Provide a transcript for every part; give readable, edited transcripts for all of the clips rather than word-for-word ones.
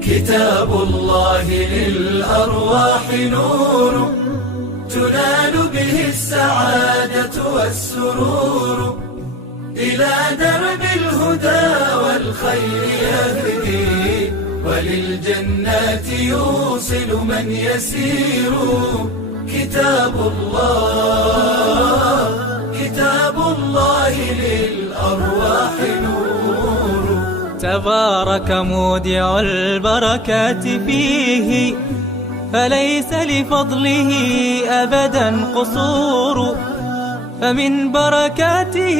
كتاب الله للأرواح نور، تنال به السعادة والسرور، إلى درب الهدى والخير يهدي، وللجنات يوصل من يسير. كتاب الله للأرواح نور. تبارك مودع البركات فيه، فليس لفضله أبدا قصور. فمن بركاته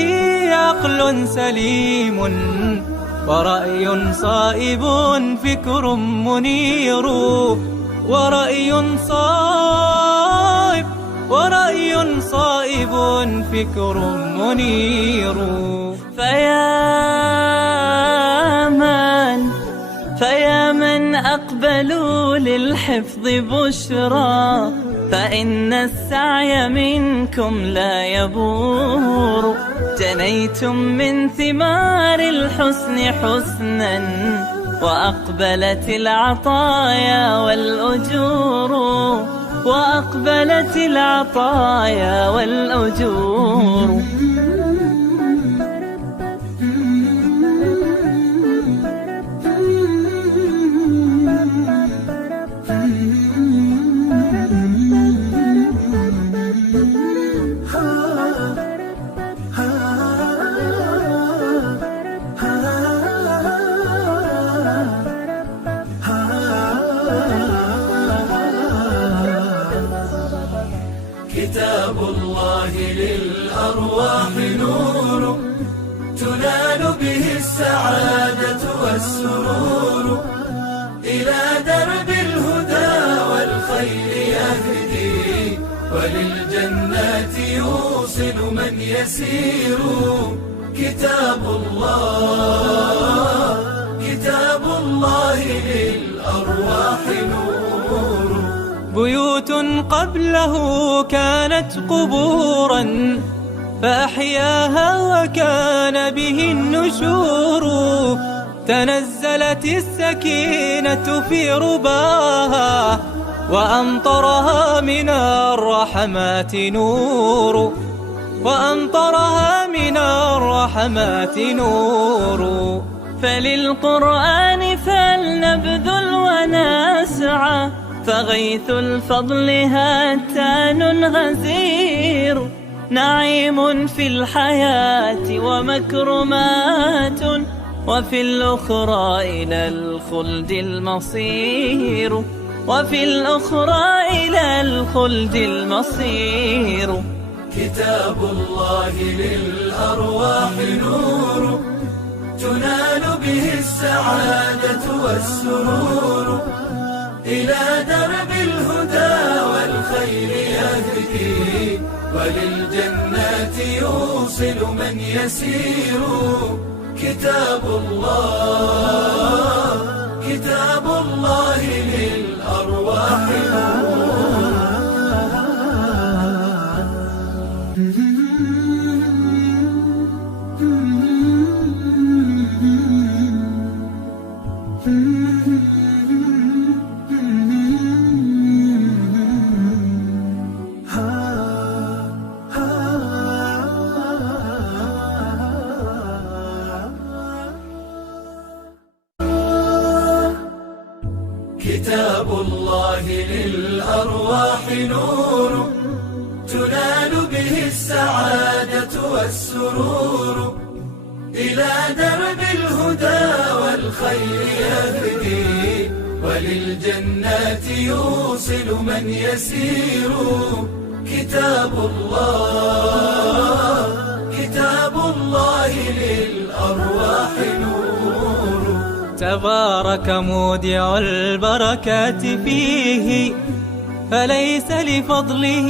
عقل سليم، ورأي صائب فكر منير. ورأي صائب فكر منير. فيا من أقبلوا للحفظ بشرى، فإن السعي منكم لا يبور. جنيتم من ثمار الحسن حسنا، وأقبلت العطايا والأجور. كتاب الله للأرواح نور، تنال به السعادة والسرور، إلى درب الهدى والخير يهدي، وللجنات يوصل من يسير. كتاب الله للأرواح نور. بيوت قبله كانت قبورا، فأحياها وكان به النشور. تنزلت السكينة في رباها، وأمطرها من الرحمات نور. فللقرآن فلنبذل ونسعى، فغيث الفضل هاتان غزير. نعيم في الحياة ومكرمات، وفي الأخرى إلى الخلد المصير. كتاب الله للأرواح نور، تنال به السعادة والسرور، إلى درب الهدى والخير يهدي، وللجنات يوصل من يسير. كتاب الله للأرواح نور. كتاب الله للأرواح نور، تنال به السعادة والسرور، إلى درب الهدى والخير يهدي، وللجنات يوصل من يسير. كتاب الله للأرواح نور. تبارك مودع البركات فيه، فليس لفضله